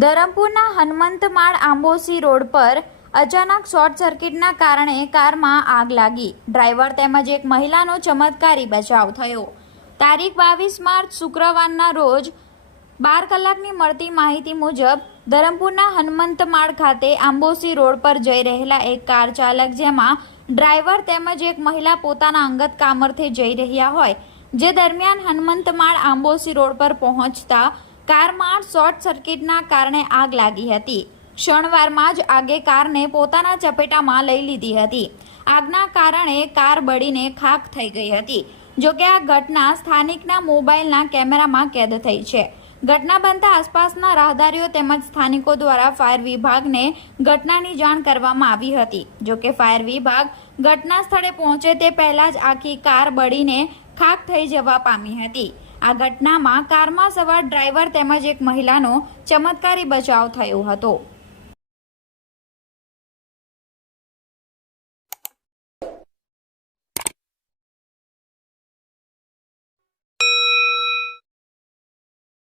ધરમપુરના હનુમંતમાળ આંબોસી road પર અચાનક short સર્કિટના કારણે કારમાં આગ લાગી. ડ્રાઈવર તેમજ એક મહિલાનો ચમત્કારી બચાવ થયો. તારીખ બાવીસ માર્ચ શુક્રવારના રોજ બાર કલાકની મળતી માહિતી મુજબ ધરમપુરના હનુમંતમાળ ખાતે આંબોસી રોડ પર જઈ રહેલા એક કાર ચાલક જેમાં ડ્રાઈવર તેમજ એક મહિલા પોતાના અંગત કામરથી જઈ રહ્યા હોય, જે દરમિયાન હનુમંતમાળ આંબોસી રોડ પર પહોંચતા કારમાં શોર્ટ સર્કિટના કારણે આગ લાગી હતી. ક્ષણવારમાં જ આગે કારને પોતાના ચપેટામાં લઈ લીધી હતી. આગના કારણે કાર બળીને ખાખ થઈ ગઈ હતી. જોકે આ ઘટના સ્થાનિકના મોબાઈલના કેમેરામાં કેદ થઈ છે. ઘટના બનતા આસપાસના રાહદારીઓ તેમજ સ્થાનિકો દ્વારા ફાયર વિભાગને ઘટનાની જાણ કરવામાં આવી હતી. જોકે ફાયર વિભાગ ઘટના સ્થળે પહોંચે તે પહેલા જ આખી કાર બળીને ખાખ થઈ જવા પામી હતી. આ ઘટનામાં કારમાં સવાર ડ્રાઈવર તેમજ એક મહિલાનો ચમત્કારી બચાવ થયો હતો.